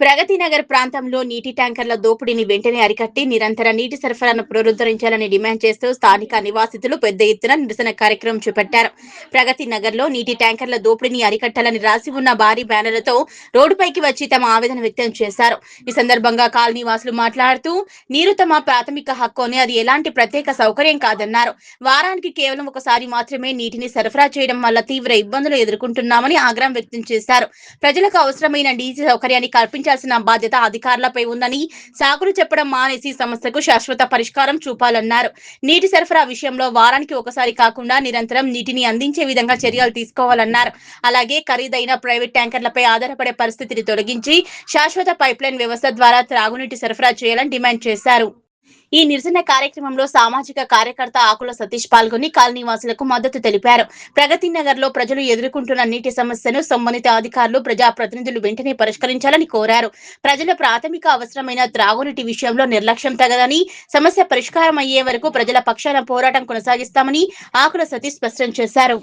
ప్రగతి నగర్ ప్రాంతంలో నీటి ట్యాంకర్ల దోపిడీని వెంటనే అరికట్టి నిరంతర నీటి సరఫరాను పునరుద్ధరించాలని డిమాండ్ చేస్తూ స్థానిక నివాసితులు పెద్ద ఎత్తున నిరసన కార్యక్రమం చేపట్టారు. ప్రగతి నగర్ లో నీటి ట్యాంకర్ల దోపిడీని అరికట్టాలని రాసి ఉన్న భారీ బ్యానర్లతో రోడ్డుపైకి వచ్చి తమ ఆవేదన వ్యక్తం చేశారు. ఈ సందర్భంగా కాలనీవాసులు మాట్లాడుతూ నీరు తమ ప్రాథమిక హక్కు అని, అది ఎలాంటి ప్రత్యేక సౌకర్యం కాదన్నారు. వారానికి కేవలం ఒకసారి మాత్రమే నీటిని సరఫరా చేయడం వల్ల తీవ్ర ఇబ్బందులు ఎదుర్కొంటున్నామని ఆగ్రహం వ్యక్తం చేశారు. ప్రజలకు అవసరమైన నీటి సౌకర్యాన్ని కల్పించాల్సిన బాధ్యత అధికారులపై ఉందని, సాకులు చెప్పడం మానేసి సమస్యకు శాశ్వత పరిష్కారం చూపాలన్నారు. నీటి సరఫరా విషయంలో వారానికి ఒకసారి కాకుండా నిరంతరం నీటిని అందించే విధంగా చర్యలు తీసుకోవాలన్నారు. అలాగే ఖరీదైన ప్రైవేట్ ట్యాంకర్లపై ఆధారపడే పరిస్థితిని తొలగించి శాశ్వత పైప్లైన్ వ్యవస్థ ద్వారా త్రాగునీటి సరఫరా చేయాలని డిమాండ్ చేశారు. ఈ నిరసన కార్యక్రమంలో సామాజిక కార్యకర్త ఆకుల సతీష్ పాల్గొని కాలనీవాసులకు మద్దతు తెలిపారు. ప్రగతి నగర్ లో ప్రజలు ఎదుర్కొంటున్న నీటి సమస్యను సంబంధిత అధికారులు, ప్రజాప్రతినిధులు వెంటనే పరిష్కరించాలని కోరారు. ప్రజల ప్రాథమిక అవసరమైన త్రాగునీటి విషయంలో నిర్లక్ష్యం తగదని, సమస్య పరిష్కారం అయ్యే వరకు ప్రజల పక్షాన పోరాటం కొనసాగిస్తామని ఆకుల సతీష్ స్పష్టం చేశారు.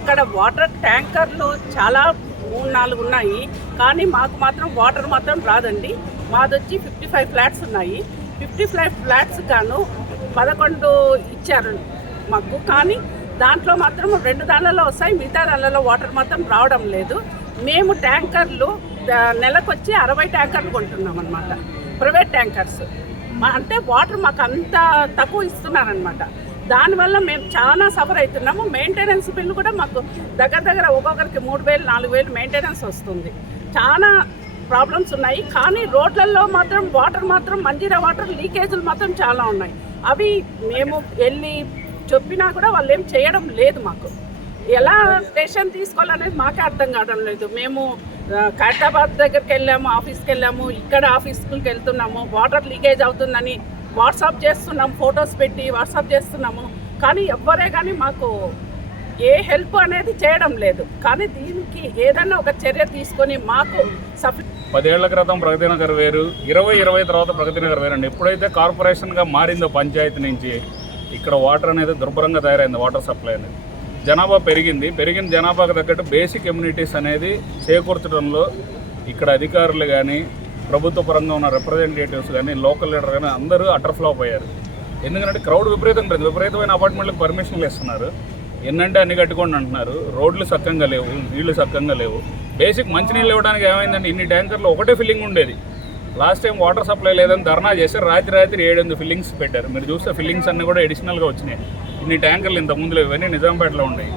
అక్కడ వాటర్ ట్యాంకర్లు చాలా 3-4 ఉన్నాయి, కానీ మాకు మాత్రం వాటర్ మాత్రం రాదండి. మాదొచ్చి 55 ఫ్లాట్స్ ఉన్నాయి. 55 ఫ్లాట్స్ గాను 11 ఇచ్చారు మాకు, కానీ దాంట్లో మాత్రం 2 దానిలలో వస్తాయి, మిగతా దానిలలో వాటర్ మాత్రం రావడం లేదు. మేము ట్యాంకర్లు నెలకొచ్చి 60 ట్యాంకర్లు కొంటున్నాం అన్నమాట, ప్రైవేట్ ట్యాంకర్స్. అంటే వాటర్ మాకు అంత తక్కువ ఇస్తున్నారనమాట. దానివల్ల మేము చాలా సఫర్ అవుతున్నాము. మెయింటెనెన్స్ బిల్లు కూడా మాకు దగ్గర ఒక్కొక్కరికి 3,000-4,000 మెయింటెనెన్స్ వస్తుంది. చాలా ప్రాబ్లమ్స్ ఉన్నాయి. కానీ రోడ్లలో మాత్రం వాటర్ మాత్రం మంజీరా వాటర్ లీకేజీలు మాత్రం చాలా ఉన్నాయి. అవి మేము వెళ్ళి చెప్పినా కూడా వాళ్ళు ఏం చేయడం లేదు. మాకు ఎలా డెసిషన్ తీసుకోవాలనేది మాకే అర్థం కావడం లేదు. మేము ఖైరతాబాద్ దగ్గరికి వెళ్ళాము, ఆఫీస్కి వెళ్ళాము, ఇక్కడ ఆఫీస్కి వెళ్తున్నాము, వాటర్ లీకేజ్ అవుతుందని వాట్సాప్ చేస్తున్నాం, ఫొటోస్ పెట్టి వాట్సాప్ చేస్తున్నాము. కానీ ఎవ్వరే కానీ మాకు ఏ హెల్ప్ అనేది చేయడం లేదు. కానీ దీనికి ఏదైనా ఒక చర్య తీసుకొని మాకు 10 ఏళ్ల క్రితం ప్రగతి నగర్ వేరు, 20 తర్వాత ప్రగతి నగర్ వేరండి. ఎప్పుడైతే కార్పొరేషన్గా మారిందో పంచాయతీ నుంచి, ఇక్కడ వాటర్ అనేది దుర్భరంగా తయారైంది. వాటర్ సప్లై అనేది జనాభా పెరిగిన జనాభాకు తగ్గట్టు బేసిక్ ఎమ్యూనిటీస్ అనేది చేకూర్చడంలో ఇక్కడ అధికారులు కానీ, ప్రభుత్వ పరంగా ఉన్న రిప్రజెంటేటివ్స్ కానీ, లోకల్ లీడర్ కానీ అందరూ అటర్ ఫ్లాప్ అయ్యారు. ఎందుకంటే క్రౌడ్ విపరీతమైన అపార్ట్మెంట్లకు పర్మిషన్లు ఇస్తున్నారు. ఎన్నంటే అన్ని కట్టుకోండి అంటున్నారు. రోడ్లు సక్కంగా లేవు, నీళ్లు సక్కంగా లేవు. బేసిక్ మంచినీళ్ళు ఇవ్వడానికి ఏమైందంటే ఇన్ని ట్యాంకర్లు ఒకటే ఫిల్లింగ్ ఉండేది. లాస్ట్ టైం వాటర్ సప్లై లేదని ధర్నా చేశారు. రాత్రి 7 ఫిల్లింగ్స్ పెట్టారు. మీరు చూస్తే ఫిల్లింగ్స్ అన్నీ కూడా అడిషనల్గా వచ్చినాయి. ఇన్ని ట్యాంకర్లు ఇంత ముందులో ఇవన్నీ నిజాంపేటలో ఉన్నాయి,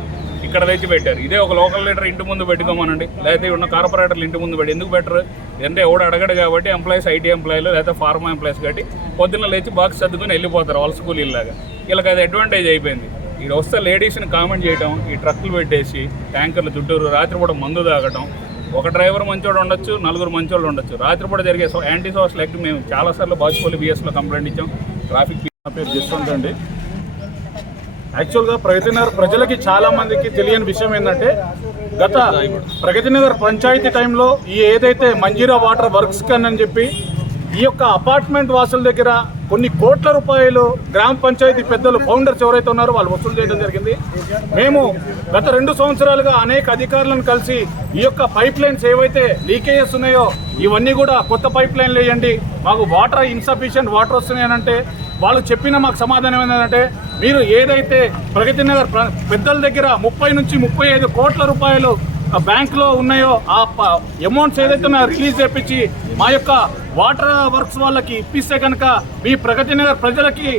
ఇక్కడ తెచ్చి పెట్టారు. ఇదే ఒక లోకల్ లీడర్ ఇంటి ముందు పెట్టుకోమనండి, లేకపోతే ఉన్న కార్పొరేటర్లు ఇంటి ముందు పెట్టి ఎందుకు పెట్టరు? అంటే ఎవడు అడగడు కాబట్టి ఎంప్లాయీస్, ఐటీ ఎంప్లాయీలు లేకపోతే ఫార్మా ఎంప్లాయీస్ కాబట్టి పొద్దున్న లేచి బాక్స్ సర్దుకొని వెళ్ళిపోతారు వాళ్ళ స్కూల్ ఇలాగా. వీళ్ళకి అది అడ్వాంటేజ్ అయిపోయింది. ఇక్కడ వస్తే లేడీస్ని కామెంట్ చేయడం, ఈ ట్రక్కులు పెట్టేసి ట్యాంకర్లు చుట్టూరు రాత్రిపూట మందు తాగటం. ఒక డ్రైవర్ మంచోడు ఉండొచ్చు, 4 మంచోళ్ళు ఉండొచ్చు. రాత్రిపూట జరిగే యాంటీ సోషల్ యాక్ట్ మేము చాలాసార్లు బాచుపల్లి బిఎస్లో కంప్లైంట్ ఇచ్చాం. ట్రాఫిక్ పేరు చేస్తుందండి. యాక్చువల్గా ప్రగతి నగర్ ప్రజలకి చాలా మందికి తెలియని విషయం ఏంటంటే, గత ప్రగతి నగర్ పంచాయతీ టైంలో ఈ ఏదైతే మంజీరా వాటర్ వర్క్స్ అని చెప్పి ఈ యొక్క అపార్ట్మెంట్ వాసుల దగ్గర కొన్ని కోట్ల రూపాయలు గ్రామ పంచాయతీ పెద్దలు, ఫౌండర్స్ ఎవరైతే ఉన్నారో వాళ్ళు వసూలు చేయడం జరిగింది. మేము గత 2 సంవత్సరాలుగా అనేక అధికారులను కలిసి ఈ యొక్క పైప్ లైన్స్ ఏవైతే లీకేజెస్ ఉన్నాయో ఇవన్నీ కూడా కొత్త పైప్ లైన్లు వేయండి, మాకు వాటర్ ఇన్సఫిషియెంట్ వాటర్ వస్తున్నాయనంటే వాళ్ళు చెప్పిన మాకు సమాధానం ఏంటంటే, మీరు ఏదైతే ప్రగతి నగర్ పెద్దల దగ్గర 30 నుంచి 35 కోట్ల రూపాయలు బ్యాంకులో ఉన్నాయో ఆ అమౌంట్స్ ఏదైతే రిలీజ్ చేయించి మా యొక్క వాటర్ వర్క్స్ వాళ్ళకి ఇప్పిస్తే కనుక మీ ప్రగతి నగర్ ప్రజలకి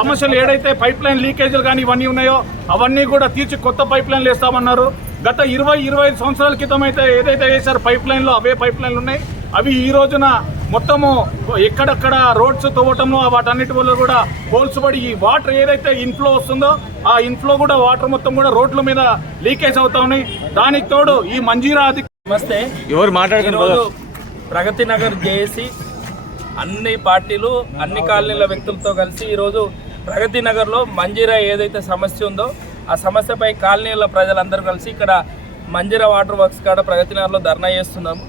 సమస్యలు ఏదైతే పైప్ లైన్ లీకేజీలు కానీ ఇవన్నీ ఉన్నాయో అవన్నీ కూడా తీర్చి కొత్త పైప్ లైన్లు వేస్తామన్నారు. గత 20-25 సంవత్సరాల క్రితం అయితే ఏదైతే వేశారు పైప్ లైన్లో అవే పైప్ లైన్లు ఉన్నాయి. అవి ఈ రోజున మొత్తము ఎక్కడక్కడ రోడ్స్ తవ్వటంలో వాటన్నిటి వల్ల కూడా హోల్స్ పడి ఈ వాటర్ ఏదైతే ఇన్ఫ్లో వస్తుందో ఆ ఇన్ఫ్లో కూడా వాటర్ మొత్తం కూడా రోడ్ల మీద లీకేజ్ అవుతా ఉన్నాయి. దానికి తోడు ఈ మంజీరా నమస్తే, ఎవరు మాట్లాడుతున్నారు? ప్రగతి నగర్ జేఏసీ అన్ని పార్టీలు, అన్ని కాలనీల వ్యక్తులతో కలిసి ఈరోజు ప్రగతి నగర్లో మంజీరా ఏదైతే సమస్య ఉందో ఆ సమస్యపై కాలనీల ప్రజలందరూ కలిసి ఇక్కడ మంజీరా వాటర్ వర్క్స్ కాడ ప్రగతి నగర్లో ధర్నా చేస్తున్నాము.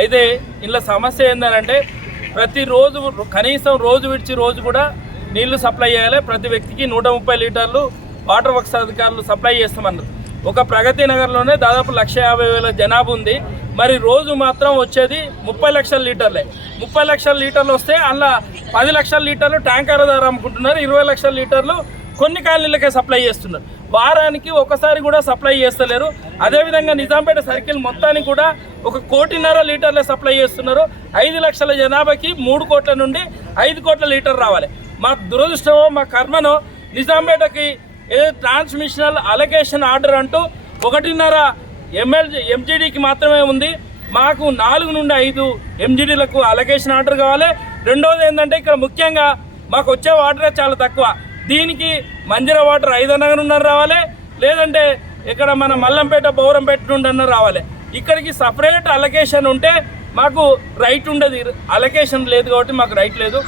అయితే ఇలా సమస్య ఏంటంటే ప్రతిరోజు కనీసం రోజు విడిచి రోజు కూడా నీళ్లు సప్లై చేయాలి. ప్రతి వ్యక్తికి 130 లీటర్లు వాటర్ వర్క్స్ అధికారులు సప్లై చేస్తామన్నారు. ఒక ప్రగతి నగర్లోనే దాదాపు 150,000 జనాభా ఉంది. మరి రోజు మాత్రం వచ్చేది 30 లక్షల లీటర్లే. 30 లక్షల లీటర్లు వస్తే అందులో 10 లక్షల లీటర్లు ట్యాంకర్ ద్వారా అమ్ముకుంటున్నారు, 20 లక్షల లీటర్లు కొన్ని కాలనీలకే సప్లై చేస్తున్నారు. వారానికి ఒకసారి కూడా సప్లై చేస్తలేరు. అదేవిధంగా నిజాంపేట సర్కిల్ మొత్తానికి కూడా 1.5 కోట్ల లీటర్లే సప్లై చేస్తున్నారు. 5 లక్షల జనాభాకి 3 కోట్ల నుండి 5 కోట్ల లీటర్ రావాలి. మా దురదృష్టమో మా కర్మనో నిజాంపేటకి ట్రాన్స్మిషనల్ అలొకేషన్ ఆర్డర్ అంటూ 1.5 ఎంజీడీకి మాత్రమే ఉంది. మాకు 4 నుండి 5 ఎంజీడీలకు అలొకేషన్ ఆర్డర్ కావాలి. రెండోది ఏంటంటే ఇక్కడ ముఖ్యంగా మాకు వచ్చే వాటర్ చాలా తక్కువ. దీనికి మంజీరా వాటర్ 5 నుండి రావాలి, లేదంటే ఇక్కడ మన మల్లంపేట బౌరంపేట నుండి రావాలి. ఇక్కడికి సపరేట్ అలొకేషన్ ఉంటే మాకు రైట్ ఉండదు. అలొకేషన్ లేదు కాబట్టి మాకు రైట్ లేదు.